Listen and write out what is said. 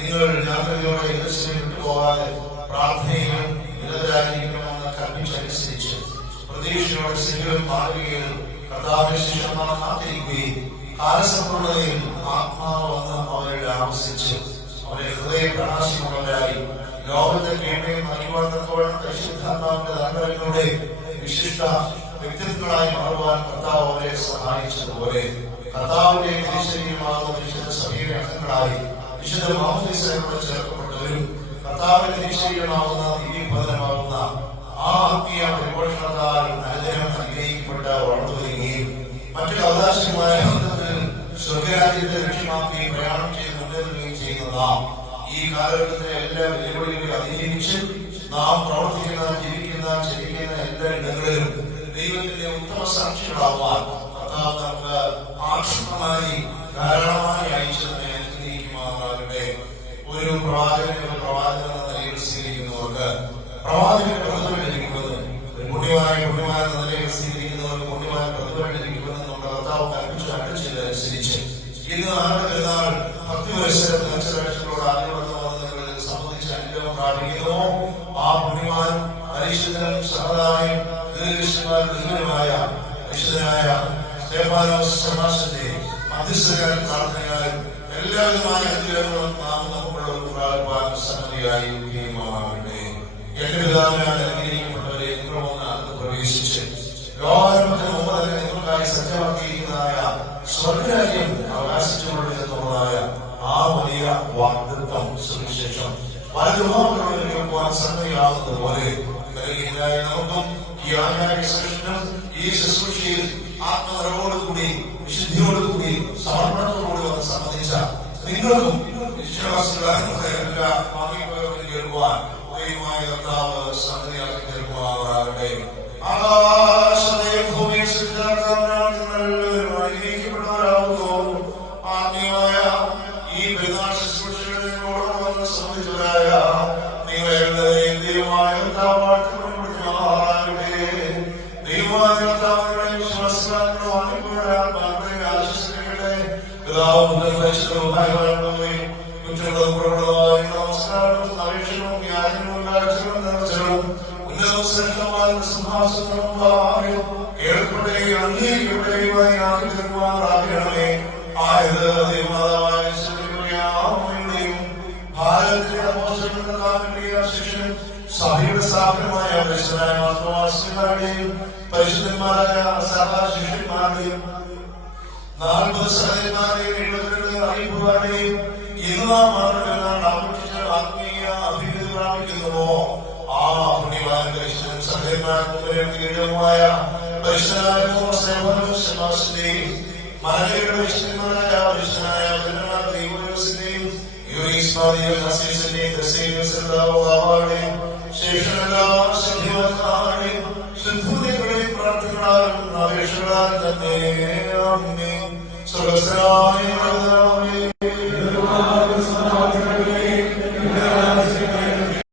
നിങ്ങൾ യാത്രയോടെ പ്രാർത്ഥനയിലും ശരീരവും മാറുകയും കർത്താവിന്റെ ശിഷ്യന്മാർ കാത്തിരിക്കുകയും കാലസമ്പൂർണതയിൽ ആത്മാവ് വന്ന് അവരെ ആവസിച്ച് അവരെ ഹൃദയ പ്രകാശമുള്ളവരായി ലോകത്തെ കേൾക്കുകയും നൽകുവാൻ പരിശുദ്ധാത്മാവിന്റെ താല്പര്യങ്ങളുടെ വിശിഷ്ട വ്യക്തിത്വങ്ങളായി മാറുവാൻ കർത്താവ് അവരെ സഹായിച്ചതുപോലെ കർത്താവിന്റെ തിരിശരീരമാകുന്ന വിശുദ്ധ സഭയുടെ അംഗങ്ങളായി വിശുദ്ധ മാമോദീസയോട് ചേർക്കപ്പെട്ടവരും കർത്താവിന്റെ തിരിശരീരമാകുന്ന ദിവ്യഭദ്രമാകുന്ന ആ ആത്മീയ പരിപോഷണത്താൽ അനുദിനം അനുഗ്രഹിക്കപ്പെട്ട് വളർന്നു വരികയും മറ്റൊരു അവകാശമായ ബന്ധത്തിൽ സ്വർഗരാജ്യത്തെ ലക്ഷ്യമാക്കി പ്രയാണം ചെയ്ത് മുന്നേറുകയും ചെയ്യുന്ന നാം ഈ കാലഘട്ടത്തിലെ എല്ലാ വെല്ലുവിളികളെ അതിജീവിച്ച് നാം പ്രവർത്തിക്കുന്ന ജീവിക്കുന്ന ചരിക്കുന്ന എല്ലാ ഇടങ്ങളിലും ദൈവത്തിന്റെ ഉത്തമ സാക്ഷികളാവാൻ കർത്താവ് നമുക്ക് ആക്ഷേപമായി ധാരാളമായി അയച്ചതിനെ അനുഗ്രഹിക്കുമാറാകട്ടെ. ഒരു പ്രവാചകൻ എന്ന നിലയിൽ സ്വീകരിക്കുന്നവർക്ക് പ്രവാചകന്റെ പ്രതിഫലം ലഭിക്കുമെന്ന്, ഒരു പുണ്യമായ എന്ന നിലയിൽ സ്വീകരിക്കുന്നവർക്ക് പുണ്യമായ പ്രതിഫലം ലഭിക്കുമെന്ന് നമ്മുടെ കർത്താവ് കൽപ്പിച്ചു അടിച്ചതനുസരിച്ച് ഇന്ന് നാളെ പെരുന്നാൾ 10 വയസ്സുകൾ നേർച്ചകളോട് ആദ്യപ്പെടുന്നവരെ സംബന്ധിച്ച് അനുഗ്രഹം പ്രാപിക്കുന്നു. ആ പുണ്യമാൻ പരിശുദ്ധനും സഹതായും ദീർഘമായ വിശുദ്ധനായ സ്തേഫാനോസ് ശമാശന്റെ മധ്യസ്ഥകാൽ പ്രാർത്ഥനയാൽ എല്ലാവിധമായ അനുഗ്രഹങ്ങളും നാം നമുക്കുള്ള സമ്മതിയായിരിക്കുകയുമാകട്ടെ. എന്റെ പിതാവിനാൽ അനുഗ്രഹിക്കപ്പെട്ടവരെ നിങ്ങളൊന്ന് അകത്ത് പ്രവേശിച്ച് ലോകാരംഭത്തിന് മുമ്പ് തന്നെ നിങ്ങൾക്കായി സജ്ജമാക്കിയിരിക്കുന്നതായ സ്വർഗരാജ്യം അവകാശിച്ചുകൊണ്ടിരുന്നതായ ആ വലിയ വാഗ്ദത്തം സുവിശേഷം പലവിഭാഗങ്ങളോട് കേൾക്കുവാൻ സമ്മതിയാകുന്നത് പോലെ നമുക്കും ഈ ആചാര്യ സൃഷ്ടിനും ഈ ശുശ്രൂഷയിൽ ആത്മനിറവോടുകൂടി വിശുദ്ധിയോടുകൂടി സമർപ്പണത്തോടുകൂടി വന്ന് സംബന്ധിച്ച നിങ്ങൾക്കും വിശ്വാസികളായ എല്ലാ ഭാഗ്യപേർക്കും കേൾക്കുവാൻ ഉദയമായ കർത്താവ് സമ്മതിയാക്കി കേൾക്കുമാറാകട്ടെ. ആകാശത്തെയും ഭൂമിയെ അനുഗ്രഹിക്കപ്പെട്ടവരാകുന്നു. ആത്മീയമായ ഈ പെരുന്നാൾ ശുശ്രൂഷകളിൽ നിങ്ങളോട് വന്ന് സംബന്ധിച്ചവരായ നിങ്ങളെല്ലാവരെയും ദൈവമായ കർത്താവ് വാഴ്ത്തപ്പെടുമാറാകട്ടെ. ദൈവമായ കർത്താവിന്റെ വിശ്വാസികളായ ആശ്വസിക്കട്ടെ. പിതാവും പരിശുദ്ധവുമായ കുറ്റങ്ങളും കുറവുള്ളതായ നമസ്കാരവും അപേക്ഷകളും ജ്ഞാനവും കാഴ്ചകളും നിറച്ചലും ഉന്നതശ്രേഷ്ഠമായ സിംഹാസനവും കേൾക്കപ്പെടുകയും അംഗീകരിക്കപ്പെടുകയുമായി ആഗ്രഹമാറാകണമേ. ആയത് ദൈവമാതാവായ ശിവയുടെയും ഭാരതത്തിലെ അപ്പോസ്തലന്മാരുടെയും ശിഷ്യൻ സഭയുടെ സ്ഥാപനമായ പരിശുദ്ധനായ മാർത്തോമാസ്ലിഹായുടെയും പരിശുദ്ധന്മാരായ സഭാശിഷ്യന്മാരുടെയും 40 സഹോദരന്മാരുടെയും 72 അറിയിപ്പുകാരുടെയും ആഘോഷിച്ച് ആത്മീയ അഭിവൃദ്ധി പ്രാപിക്കുന്നുവോ ആ പുണ്യവാൻ പരിശുദ്ധൻ സഹോദരന്മാരുമായ പരിശുദ്ധനായ ശമാസിന്റെയും മലയുടെ പരിശുദ്ധന്മാരായ പരിശുദ്ധനായ ദൈവസിന്റെയും ശേഷനെല്ലാ ശക്തിമാന്മാരുടെയും ശുദ്ധതകളുടെയും പ്രാർത്ഥനകളാലും അപേക്ഷകളാൽ തന്നെ സ്വർഗസ്ഥനായ